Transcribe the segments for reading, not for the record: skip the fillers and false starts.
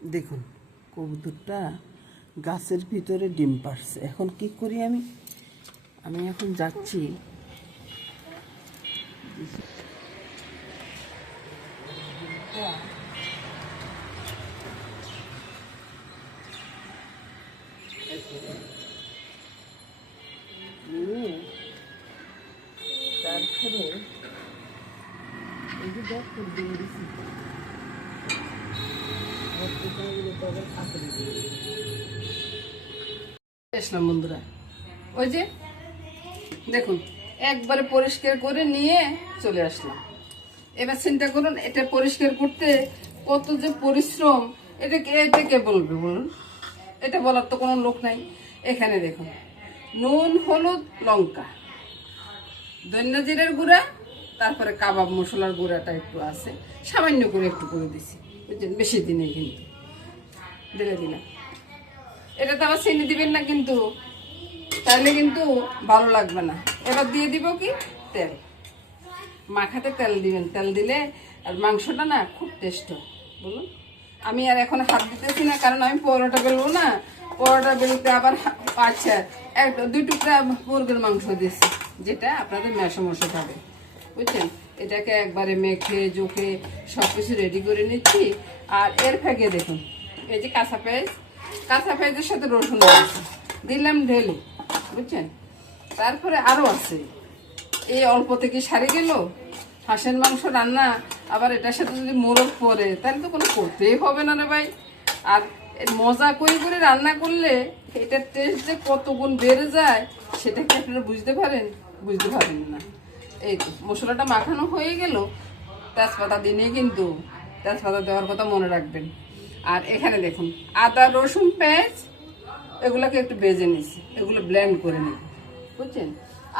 দেখুন কবুতরটা গাছের ভিতরে ডিম পাড়ছে। এখন কি করি আমি আমি এখন যাচ্ছি তারপরে এই যে দেখুন দিয়ে দিচ্ছি আসলাম বন্ধুরা। ওই যে দেখুন একবারে পরিষ্কার করে নিয়ে চলে আসলাম। এবার চিন্তা করুন এটা পরিষ্কার করতে কত যে পরিশ্রম, এটা কে বলবে বলুন? এটা বলার তো কোনো লোক নাই। এখানে দেখুন নুন, হলুদ, লঙ্কা, ধনিয়া জিরের গুঁড়া, তারপরে কাবাব মশলার গুঁড়াটা একটু আছে, সামান্য করে একটু করে দিছি, বুঝছেন? বেশি দিনে কিন্তু দিলাম। এটা তো আবার চিনি দিবেন না কিন্তু, তাহলে কিন্তু ভালো লাগবে না। এবার দিয়ে দিব কি তেল, মাখাতে তেল দিবেন। তেল দিলে আর মাংসটা না খুব টেস্ট হয় বলুন। আমি আর এখন হাত দিতেছি না, কারণ আমি পরোটা বেলবো না। পরোটা বেলতে আবার আচ্ছা দুই টুকরা মুরগির মাংস দিচ্ছি, যেটা আপনাদের মেশো মশো খাবে, বুঝছেন? এটাকে একবারে মেখে জোখে সব কিছু রেডি করে নিচ্ছি। আর এর ফাঁকে দেখুন এই যে কাঁচা পেঁয়াজের সাথে রসুন দিলাম ঢেলে, বুঝছেন? তারপরে আরও আছে, এই অল্প থেকে সারি গেল হাঁসের মাংস রান্না, আবার এটার সাথে যদি মোরগ পরে তাহলে তো কোনো করতেই হবে না রে ভাই। আর মজা করে রান্না করলে এটার টেস্ট যে কত গুণ বেড়ে যায় সেটা কি আপনারা বুঝতে পারেন না। এই তো মশলাটা মাখানো হয়ে গেল, তেজপাতা দিয়ে কিন্তু তেজপাতা দেওয়ার কথা মনে রাখবেন। আর এখানে দেখুন আদা, রসুন, পেঁয়াজ এগুলোকে একটু ভেজে নিছি, এগুলো ব্লেন্ড করে নিই, বুঝছেন?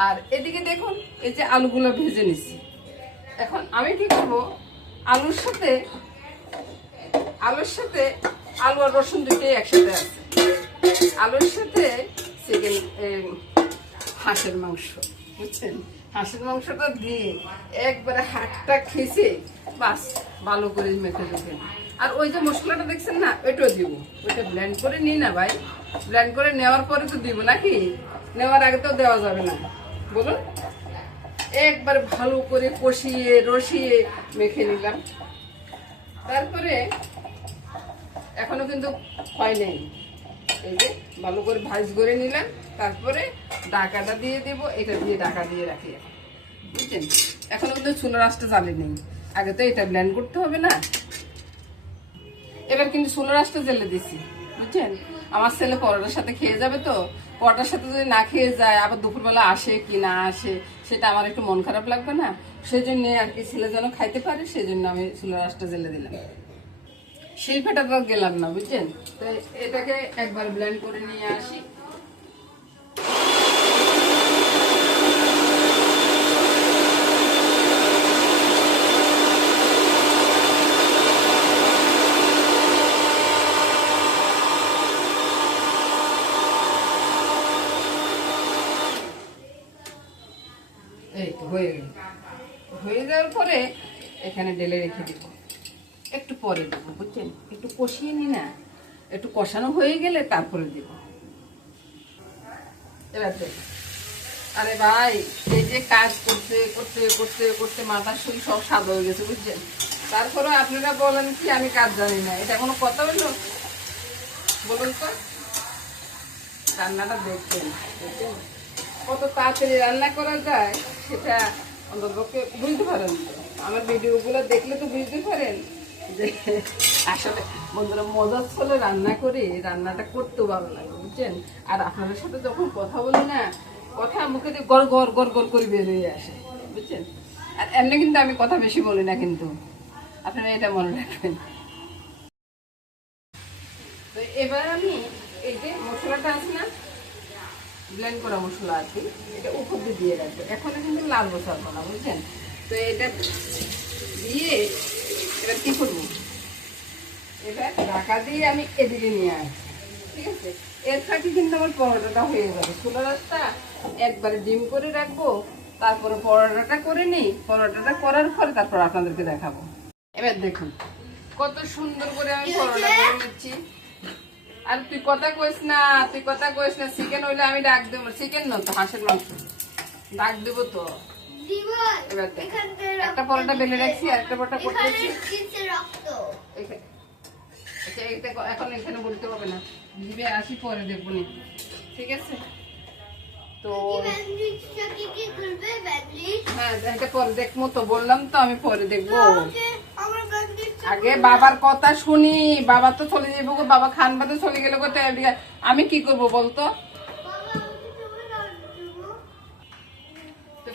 আর এদিকে দেখুন এই যে আলুগুলো ভেজে নিছি। এখন আমি কি করব, আলুর সাথে আলু আর রসুন দুটোই একসাথে আছে। আলুর সাথে চিকেন হাঁসের মাংস, বুঝছেন? হাঁসের মাংসটা দিয়ে একবারে হাতটা খেয়েছে বাস ভালো করে মেখে দেবেন। আর ওই যে মশলাটা দেখছেন না, ওইটাও দিব। ওইটা ব্লেন্ড করে নিই না ভাই, ব্লেন্ড করে নেওয়ার পরে তো দিব নাকি? নেওয়ার আগে তো দেওয়া যাবে না বলুন। একবার ভালো করে কষিয়ে রসিয়ে মেখে নিলাম। তারপরে এখনো কিন্তু হয় নাই, এই যে ভালো করে ভাজ করে নিলাম। তারপরে ঢাকাটা দিয়ে দেবো, এটা দিয়ে ঢাকা দিয়ে রাখি, বুঝছেন? এখনো কিন্তু চুলার আঁচটা জ্বালে নেই, আগে তো এটা ব্লেন্ড করতে হবে না। এবার কিন্তু চুলার আঁচটা জ্বেলে দিছি, বুঝছেন? আমার ছেলে পরোটার সাথে খেয়ে যাবে, তো পরোটার সাথে যদি না খেয়ে যায় আবার দুপুরবেলা আসে কি না আসে সেটা আমার একটু মন খারাপ লাগবে না? সেই জন্য আর কি, ছেলে যেন খাইতে পারে সেই জন্য আমি চুলার আঁচটা জ্বেলে দিলাম। শিল্পটা তো গেলাম না, বুঝছেন? তো এটাকে একবার ব্লেন্ড করে নিয়ে আসি। এই তো হয়ে যাওয়ার পরে এখানে ঢেলে রেখে দিব, একটু পরে দেবো, বুঝছেন? একটু কষিয়ে নি না, একটু কষানো হয়ে গেলে তারপরে দেব। এবার দেখো, আরে ভাই এই যে কাজ করতে করতে করতে করতে মাথার শরীর সব স্বাদ হয়ে গেছে, বুঝছেন? তারপরে আপনারা বলেন কি আমি কাজ জানি না, এটা কোনো কথা হইলো বলুন তো? রান্নাটা দেখছেন কত তাড়াতাড়ি রান্না করা যায় সেটা অন্ততপক্ষে বুঝতে পারেন। আমার ভিডিওগুলো দেখলে তো বুঝতে পারেন যে আসলে বন্ধুরা মজার ছলে রান্না করে রান্নাটা করতেও ভালো লাগে, বুঝছেন? আর আপনাদের সাথে যখন কথা বলি না, কথা মুখে দিয়ে গড় গড় গড় গড় করে বেরিয়ে আসে, বুঝছেন? আর এমনি কিন্তু আমি কথা বেশি বলি না, কিন্তু আপনারা এটা মনে রাখবেন। তো এবার আমি এই যে মশলাটা আছে না, ব্লেন্ড করা মশলা আর কি, এটা উপর দিয়ে রাখবো। এখনো কিন্তু লাল বসাবো না, বুঝছেন? তো এটা দিয়ে এবার কি করবো, এবার ঢাকা দিয়ে আমি এদিকে নিয়ে আসছি, ঠিক আছে? এর ফাঁকে কিন্তু আমার পরোটাটা হয়ে যাবে। চুলা রাস্তা একবারে ডিম করে রাখবো, তারপরে পরোটাটা করে নিই। পরোটাটা করার পরে তারপর আপনাদেরকে দেখাবো। এবার দেখুন কত সুন্দর করে আমি পরোটা করে নিচ্ছি। আর তুই কথা কইস না, তুই কথা কইস না। চিকেন হইলে আমি ডাক দেবো। চিকেন না তো, হাঁসের মাংস ডাক দেবো তো। এবার দেখ, একটা পরোটা বেলে রাখছি আর একটা পরোটা করতেছি। এখন এখানে বলতে হবে না, দিবে আসি পরে দেখবো নি, ঠিক আছে? তো হ্যাঁ, এটা পরে দেখবো তো, বললাম তো আমি পরে দেখবো। আগে বাবার কথা শুনি। বাবা তো চলে যাবো গো, বাবা খান বাদে চলে গেলে কোথায়, আমি কি করবো বলতো?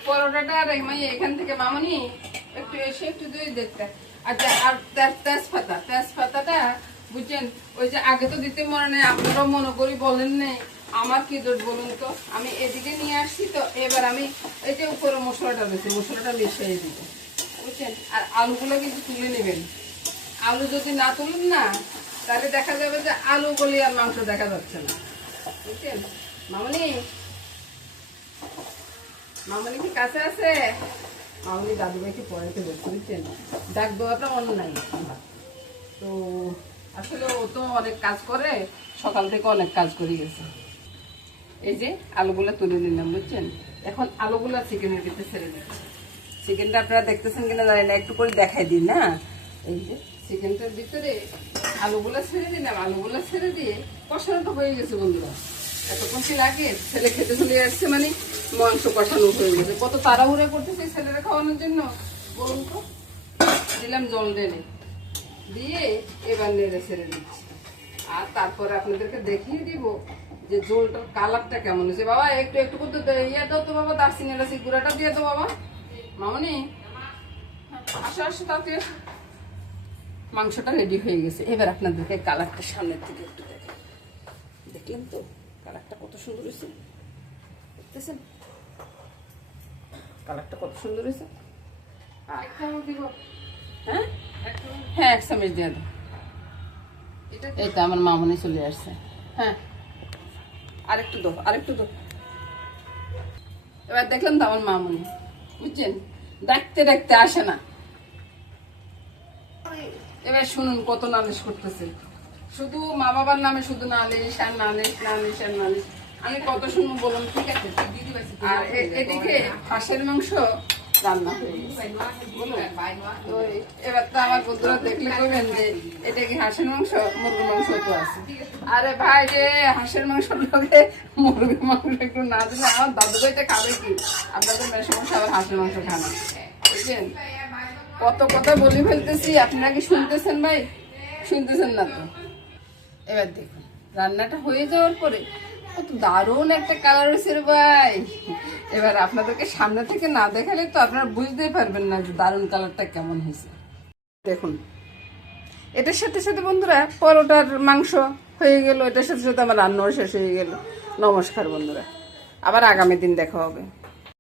পরোটাটা আর এখান থেকে মামনি একটু এসে একটু দিয়ে দেখতে। আচ্ছা, আর তেজপাতাটা বুঝছেন, ওই যে আগে তো দিতে মনে নেই, আপনারাও মনে করি বলেন নেই, আমার কি দোষ বলুন তো? আমি এদিকে নিয়ে আসছি তো, এবার আমি এই যে উপরে মশলাটা দিচ্ছি, মশলাটা মিশিয়ে দিব, বুঝছেন? আর আলুগুলো কিন্তু তুলে নেবেন। আলু যদি না তুলেন না, তাহলে দেখা যাবে যে আলু গলি আর মাংস দেখা যাচ্ছে না, বুঝছেন? মামনি, মামনি কি কাছে আছে? মামনি দাদু ভাইকে পড়াইতে বলছে, বুঝছেন? ডাক দেওয়াটা অন্য নাই। তো আসলে ও তো অনেক কাজ করে, সকাল থেকে অনেক কাজ করে গেছে। এই যে আলুগুলা তুলে নিলাম, বুঝছেন? এখন আলুগুলা চিকেনের ভিতরে ছেড়ে দিচ্ছি। চিকেনটা আপনারা দেখতেছেন কিনা জানি না, একটু করে দেখাই দিন না। এই যে চিকেনটার ভিতরে আলুগুলা ছেড়ে দিলাম। আলুগুলা ছেড়ে দিয়ে কষানোটা হয়ে গেছে বন্ধুরা। এতক্ষণ কি লাগে? ছেলে খেতে চলে আসছে মানে মাংস কষানো হয়ে গেছে। কত তাড়াহুড়া করতেছে ছেলেরা খাওয়ানোর জন্য বলুন তো। দিলাম জল ঢেলে, দিয়ে এবার নেড়ে ছেড়ে দিচ্ছি। আর তারপরে আপনাদেরকে দেখিয়ে দিব যে ঝোলটার কালারটা কেমন হয়েছে। বাবা একটু একটু করে ইয়ে দাও তো বাবা, দারচিনি এলাচি গুঁড়াটা দিয়ে দাও বাবা। মামনি আসো আসো, তাকে মাংসটা রেডি হয়ে গেছে। এবার আপনাদেরকে কালারটা সামনের থেকে একটু দেখেন। দেখলেন তো কালারটা কত সুন্দর হয়েছে, দেখতেছেন কালারটা কত সুন্দর হয়েছে? হ্যাঁ হ্যাঁ, এক চামচ দিয়ে দাও। এই তো আমার মামনি চলে আসছে। হ্যাঁ, আরেকটু দাও, আরেকটু দাও। এবার দেখলাম তো আমার মামনি, বুঝছেন? ডাকতে ডাকতে আসে না। এবার শুনুন কত নালিশ করতেছে, শুধু মা বাবার নামে শুধু নালিশ আর নালিশ, নালিশ আর নালিশ। আমি কত শুনবো বলুন? ঠিক আছে। আর এদিকে হাঁসের মাংস রান্না হয়ে গেছে, বলুন। তো এবার তো আমার বন্ধুরা দেখলে কইবেন যে এটা কি হাঁসের মাংস? মুরগির মাংস তো আছে। আরে ভাই রে, হাঁসের মাংসের লগে মুরগির মাংস একটু না দিলে আমার দাদু ভাইটা খাবে কি? আপনাদের মেয়ের মাংস আবার হাঁসের মাংস খানা, বুঝছেন? কত কথা বলে ফেলতেছি, আপনারা কি শুনতেছেন ভাই? শুনতেছেন না তো। এবার দেখুন রান্নাটা হয়ে যাওয়ার পরে কত দারুণ একটা কালার হয়েছে রে ভাই। এবার আপনাদেরকে সামনে থেকে না দেখালে তো আপনারা বুঝতেই পারবেন না যে দারুণ কালারটা কেমন হয়েছে। দেখুন এটার সাথে সাথে বন্ধুরা পরোটার মাংস হয়ে গেল, এটার সাথে সাথে আমার রান্নাও শেষ হয়ে গেল। নমস্কার বন্ধুরা, আবার আগামী দিন দেখা হবে।